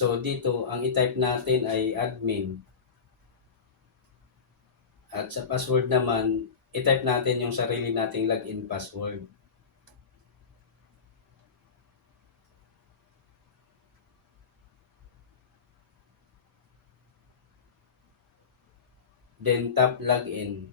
So dito, ang i-type natin ay admin. At sa password naman, i-type natin yung sarili nating login password. Then tap login.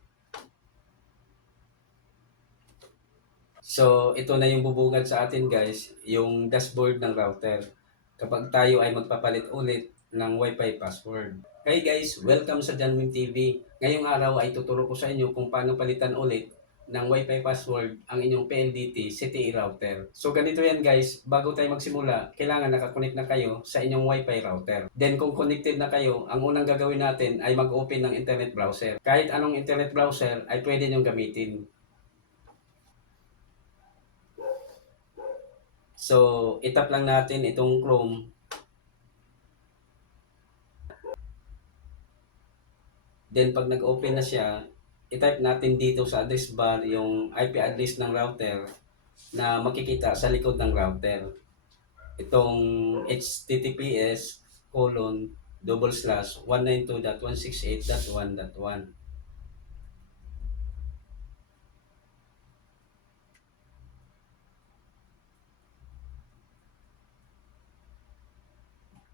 So, ito na yung bubungad sa atin guys, yung dashboard ng router. Kapag tayo ay magpapalit ulit ng Wi-Fi password. Okay guys, welcome sa Janmin TV. Ngayong araw ay tuturo ko sa inyo kung paano palitan ulit ng Wi-Fi password ang inyong PLDT CTE router. So ganito yan guys, bago tayo magsimula, kailangan nakakonect na kayo sa inyong Wi-Fi router. Then kung connected na kayo, ang unang gagawin natin ay mag-open ng internet browser. Kahit anong internet browser ay pwede nyong gamitin. So, itap lang natin itong Chrome. Then, pag nag-open na siya, i-type natin dito sa address bar yung IP address ng router na makikita sa likod ng router. Itong https colon double slash 192.168.1.1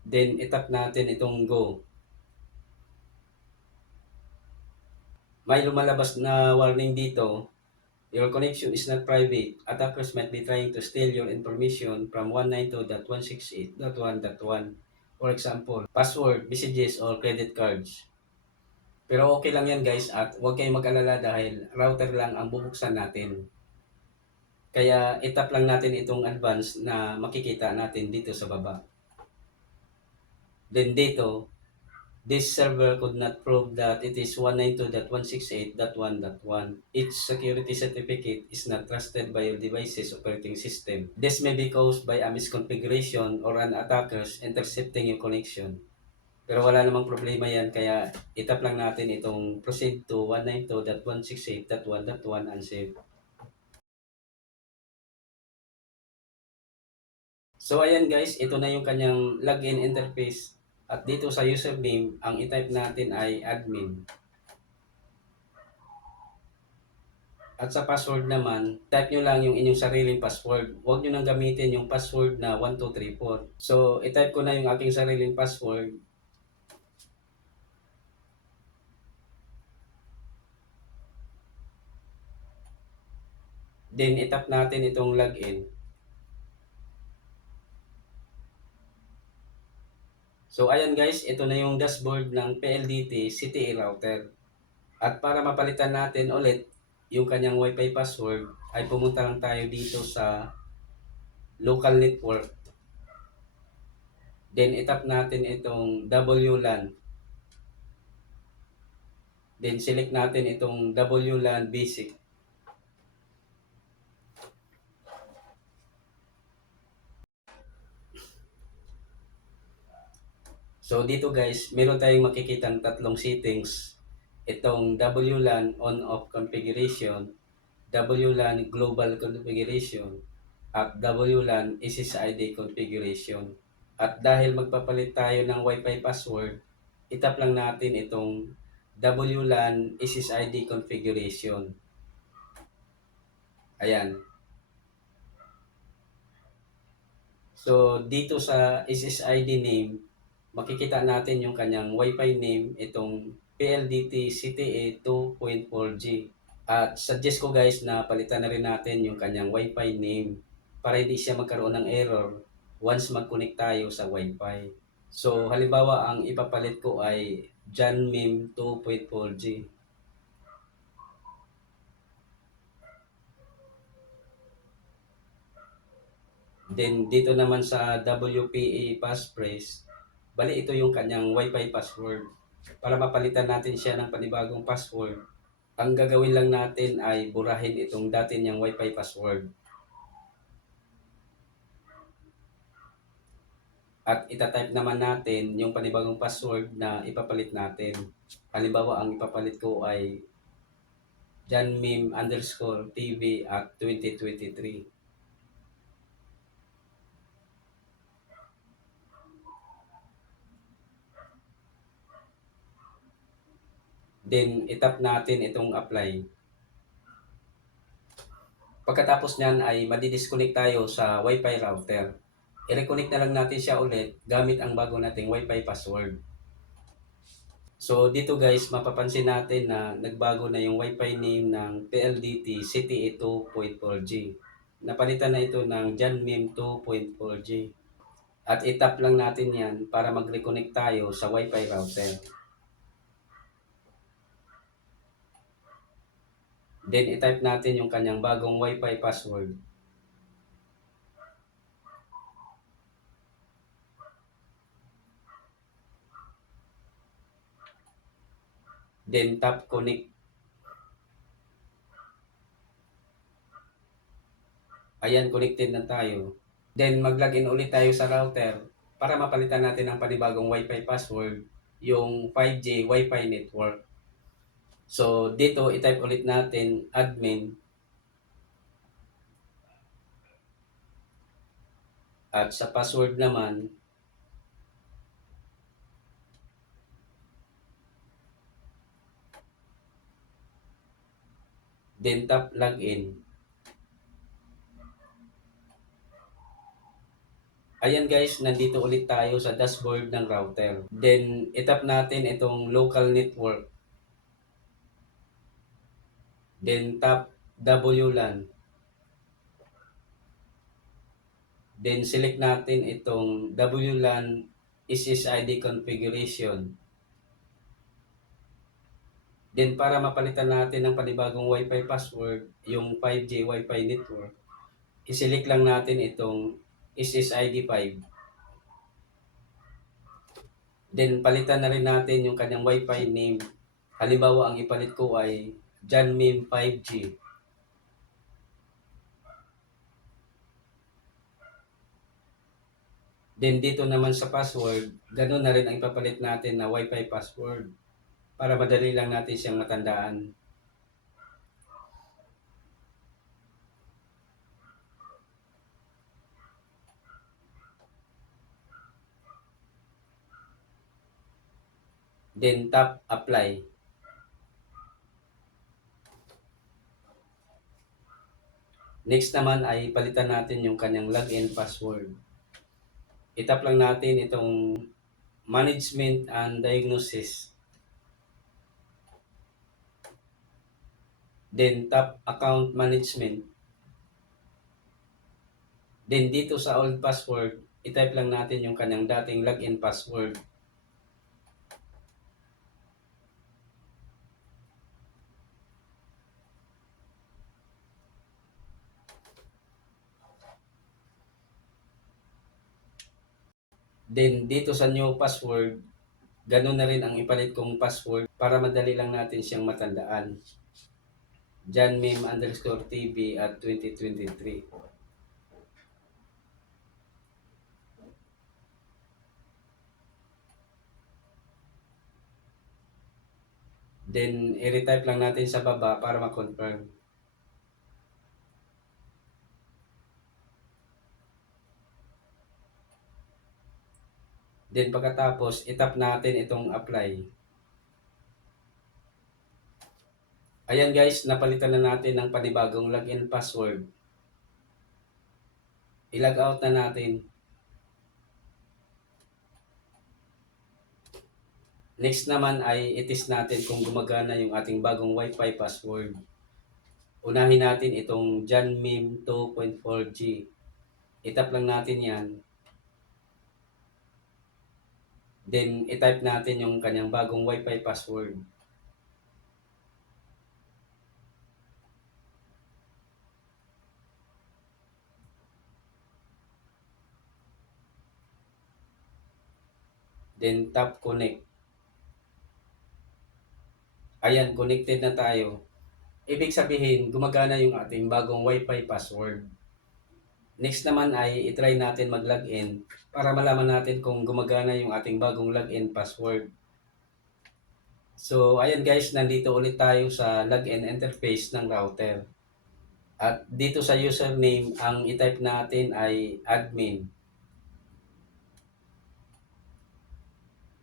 Then, itap natin itong go. May lumalabas na warning dito. Your connection is not private. Attackers might be trying to steal your information from 192.168.1.1. For example, password, messages, or credit cards. Pero okay lang yan guys at huwag kayong mag-alala dahil router lang ang bubuksan natin. Kaya itap lang natin itong advance na makikita natin dito sa baba. Then dito, this server could not prove that it is 192.168.1.1. Its security certificate is not trusted by your device's operating system. This may be caused by a misconfiguration or an attacker's intercepting your connection. Pero wala namang problema yan, kaya itap lang natin itong proceed to 192.168.1.1 and save. So ayan guys, ito na yung kanyang login interface at dito sa username, ang i-type natin ay admin. At sa password naman, type nyo lang yung inyong sariling password. Huwag nyo nang gamitin yung password na 1234. So, i-type ko na yung aking sariling password. Then, itap natin itong login. So ayan guys, ito na yung dashboard ng PLDT CTE router. At para mapalitan natin ulit yung kanyang wifi password, ay pumunta lang tayo dito sa local network. Then itap natin itong WLAN. Then select natin itong WLAN basic. So dito guys, meron tayong makikitang tatlong settings. Itong WLAN on-off configuration, WLAN global configuration, at WLAN SSID configuration. At dahil magpapalit tayo ng Wi-Fi password, itap lang natin itong WLAN SSID configuration. Ayan. So, dito sa SSID name, makikita natin yung kanyang Wi-Fi name, itong PLDT CTA 2.4G. At suggest ko guys na palitan na rin natin yung kanyang Wi-Fi name para hindi siya magkaroon ng error once mag-connect tayo sa Wi-Fi. So halimbawa ang ipapalit ko ay Janmim 2.4G. Then dito naman sa WPA passphrase, Bali, ito yung kanyang Wi-Fi password. Para mapalitan natin siya ng panibagong password, ang gagawin lang natin ay burahin itong dati niyang Wi-Fi password. At itatype naman natin yung panibagong password na ipapalit natin. Halimbawa, ang ipapalit ko ay janmim underscore TV at 2023. Then, itap natin itong apply. Pagkatapos niyan ay madidisconnect tayo sa Wi-Fi router. I-reconnect na lang natin siya ulit gamit ang bago nating Wi-Fi password. So dito guys, mapapansin natin na nagbago na yung Wi-Fi name ng PLDT CTE 2.4G. Napalitan na ito ng Janmim 2.4G. At itap lang natin yan para mag-reconnect tayo sa Wi-Fi router. Then i-type natin yung kanyang bagong Wi-Fi password. Then tap connect. Ayan, connected na tayo. Then mag-login ulit tayo sa router para mapalitan natin ang panibagong Wi-Fi password, yung 5G Wi-Fi network. So dito i-type ulit natin admin at sa password naman then tap login. Ayan guys, nandito ulit tayo sa dashboard ng router. Then, itap natin itong local network. Then, tap WLAN. Then, select natin itong WLAN SSID configuration. Then, para mapalitan natin ng panibagong Wi-Fi password, yung 5G Wi-Fi network, iselect lang natin itong SSID 5. Then palitan na rin natin yung kanyang Wi-Fi name. Halimbawa, ang ipalit ko ay Janmim 5G. Then dito naman sa password, ganun na rin ang ipapalit natin na Wi-Fi password para madali lang natin siyang matandaan. Then tap apply. Next naman ay palitan natin yung kanyang login password. Itap lang natin itong management and diagnosis. Then tap account management. Then dito sa old password, itype lang natin yung kanyang dating login password. Then dito sa new password, ganun na rin ang ipalit kong password para madali lang natin siyang matandaan. John Mim underscore TV at 2023. Then, i-retype lang natin sa baba para ma-confirm. Then pagkatapos, itap natin itong apply. Ayan guys, napalitan na natin ng panibagong login password. I-log out na natin. Next naman ay itis natin kung gumagana yung ating bagong Wi-Fi password. Unahin natin itong Janmim 2.4G. Itap lang natin yan. Then, itype natin yung kanyang bagong Wi-Fi password. Then, tap connect. Ayan, connected na tayo. Ibig sabihin, gumagana yung ating bagong Wi-Fi password. Next naman ay itry natin mag-login para malaman natin kung gumagana yung ating bagong login password. So, ayan guys, nandito ulit tayo sa login interface ng router. At dito sa username, ang itype natin ay admin.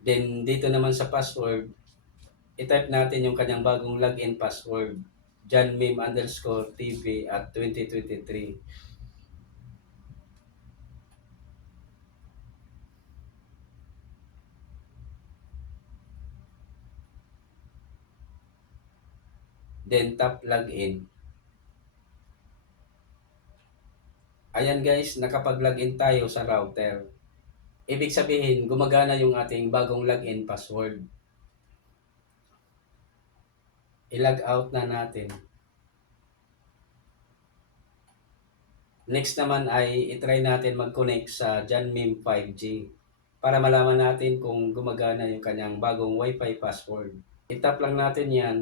Then, dito naman sa password, i-type natin yung kanyang bagong login password. John Mim underscore TV at 2023. Then tap login. Ayan guys, nakapag-login tayo sa router. Ibig sabihin, gumagana yung ating bagong login password. I-log out na natin. Next naman ay itry natin mag-connect sa Janmim 5G para malaman natin kung gumagana yung kanyang bagong Wi-Fi password. I-tap lang natin yan.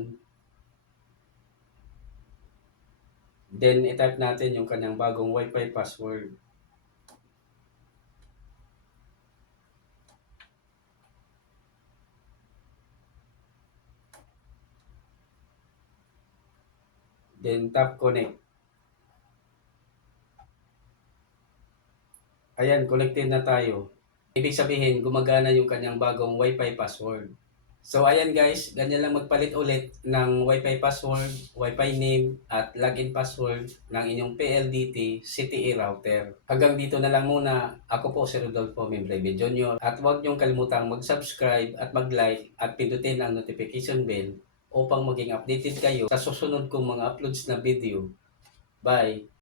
Then i-type natin yung kanyang bagong Wi-Fi password. Then tap connect. Ayan, connected na tayo. Ibig sabihin, gumagana yung kanyang bagong Wi-Fi password. So ayan guys, ganyan lang magpalit ulit ng Wi-Fi password, Wi-Fi name, at login password ng inyong PLDT CTE router. Hanggang dito na lang muna. Ako po si Rodolfo Membreve Jr. At huwag niyong kalimutang mag-subscribe at mag-like at pindutin ang notification bell upang maging updated kayo sa susunod kong mga uploads na video. Bye!